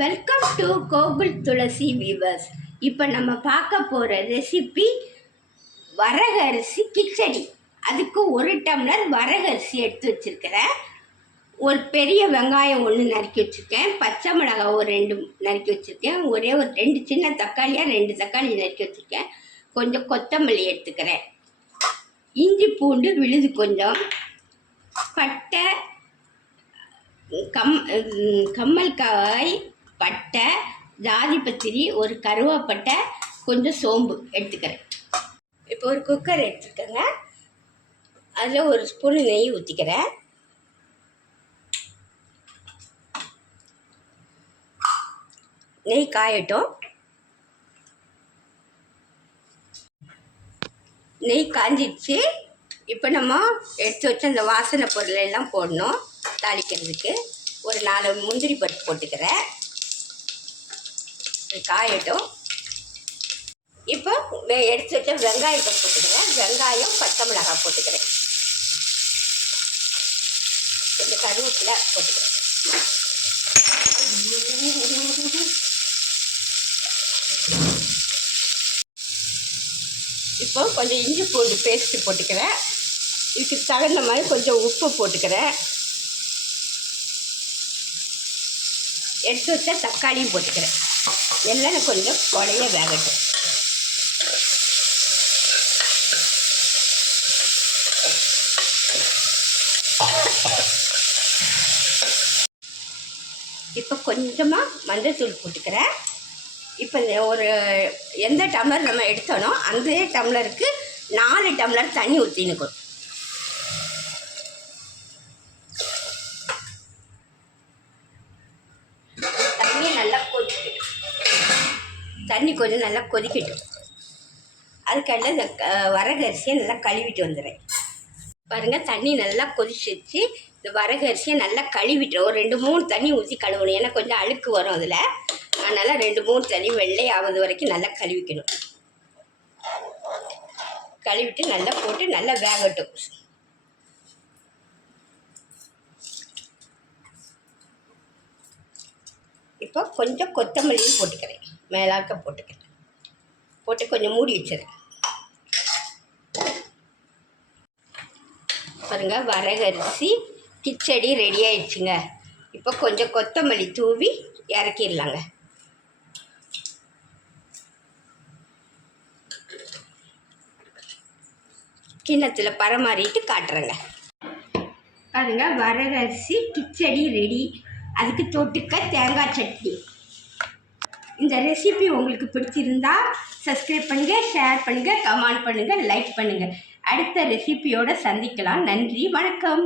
Welcome to Gokul Thulasi weavers இப்போ நம்ம பார்க்க போகிற ரெசிபி வரகரிசி கிச்சடி. அதுக்கு ஒரு டம்ளர் வரகரிசி எடுத்து வச்சுருக்கிறேன். ஒரு பெரிய வெங்காயம் ஒன்று நறுக்கி வச்சுருக்கேன். பச்சை மிளகாய் ஒரு ரெண்டு நறுக்கி வச்சுருக்கேன். ஒரே ஒரு ரெண்டு சின்ன தக்காளியாக ரெண்டு தக்காளி நறுக்கி வச்சுருக்கேன். கொஞ்சம் கொத்தமல்லி எடுத்துக்கிறேன். இஞ்சி பூண்டு விழுது கொஞ்சம். பட்டை கம் கம்மல்காய் பட்டை ஜாதி பத்திரி ஒரு கருவாப்பட்டை கொஞ்சம் சோம்பு எடுத்துக்கிறேன். இப்போ ஒரு குக்கர் எடுத்துக்கோங்க. அதில் ஒரு ஸ்பூன் நெய் ஊற்றிக்கிறேன் நெய் காயட்டும். நெய் காஞ்சிடுச்சு இப்போ நம்ம எடுத்து வச்ச அந்த வாசனை பொருளெல்லாம் போடணும். தாளிக்கிறதுக்கு. ஒரு நாலு முந்திரி பருப்பு போட்டுக்கிறேன். காயட்டும். இப்போ எடுத்து வச்ச வெங்காயத்தை போட்டுக்கிறேன். வெங்காயம் பச்சை மிளகாய் போட்டுக்கிறேன். கொஞ்சம் கருவேப்பில போட்டுக்கிறேன். இப்போ கொஞ்சம் இஞ்சி பூண்டு பேஸ்ட்டு போட்டுக்கிறேன். இதுக்கு தகுந்த மாதிரி கொஞ்சம் உப்பு போட்டுக்கிறேன். எடுத்து வச்ச தக்காளியும் போட்டுக்கிறேன். எல்லாம் கொஞ்சம் குழைய வேகட்டும். இப்போ கொஞ்சமாக மஞ்சத்தூள் போட்டுக்கிறேன். இப்போ இந்த ஒரு எந்த டம்ளர் நம்ம எடுத்தோனோ அந்த டம்ளருக்கு நாலு டம்ளர் தண்ணி ஊற்றினுக்கணும் தண்ணி கொஞ்சம் நல்லா கொதிக்கட்டும். அதுக்கெல்லாம் இந்த வரகரிசியை நல்லா கழுவிட்டு வந்துடுறேன். பாருங்கள் தண்ணி நல்லா கொதிச்சிச்சு இந்த வரகரிசியை நல்லா கழுவிட்டு ஒரு ரெண்டு மூணு தண்ணி ஊற்றி கழுவணும். ஏன்னா கொஞ்சம் அழுக்கு வரும் அதில். அதனால் ரெண்டு மூணு தண்ணி வெள்ளை ஆகுது வரைக்கும் நல்லா கழுவிக்கணும். கழுவிட்டு நல்லா போட்டு நல்லா வேகட்டும். இப்போ கொஞ்சம் கொத்தமல்லியும் போட்டுக்கிறேன். மேலாக்க போட்டுக்கிறேன் போட்டு கொஞ்சம் மூடி வச்சிடுறேன் பாருங்க வரகரிசி கிச்சடி ரெடி ஆயிடுச்சுங்க. இப்போ கொஞ்சம் கொத்தமல்லி தூவி இறக்கிடலாங்க. கிண்ணத்தில் பரமாறிட்டு காட்டுறேங்க. பாருங்க வரகரிசி கிச்சடி ரெடி அதுக்கு தொட்டுக்க தேங்காய் சட்னி. இந்த ரெசிபி உங்களுக்கு பிடிச்சிருந்தா சப்ஸ்கிரைப் பண்ணுங்கள் ஷேர் பண்ணுங்கள் கமெண்ட் பண்ணுங்கள் லைக் பண்ணுங்கள் அடுத்த ரெசிபியோடு சந்திக்கலாம். நன்றி வணக்கம்.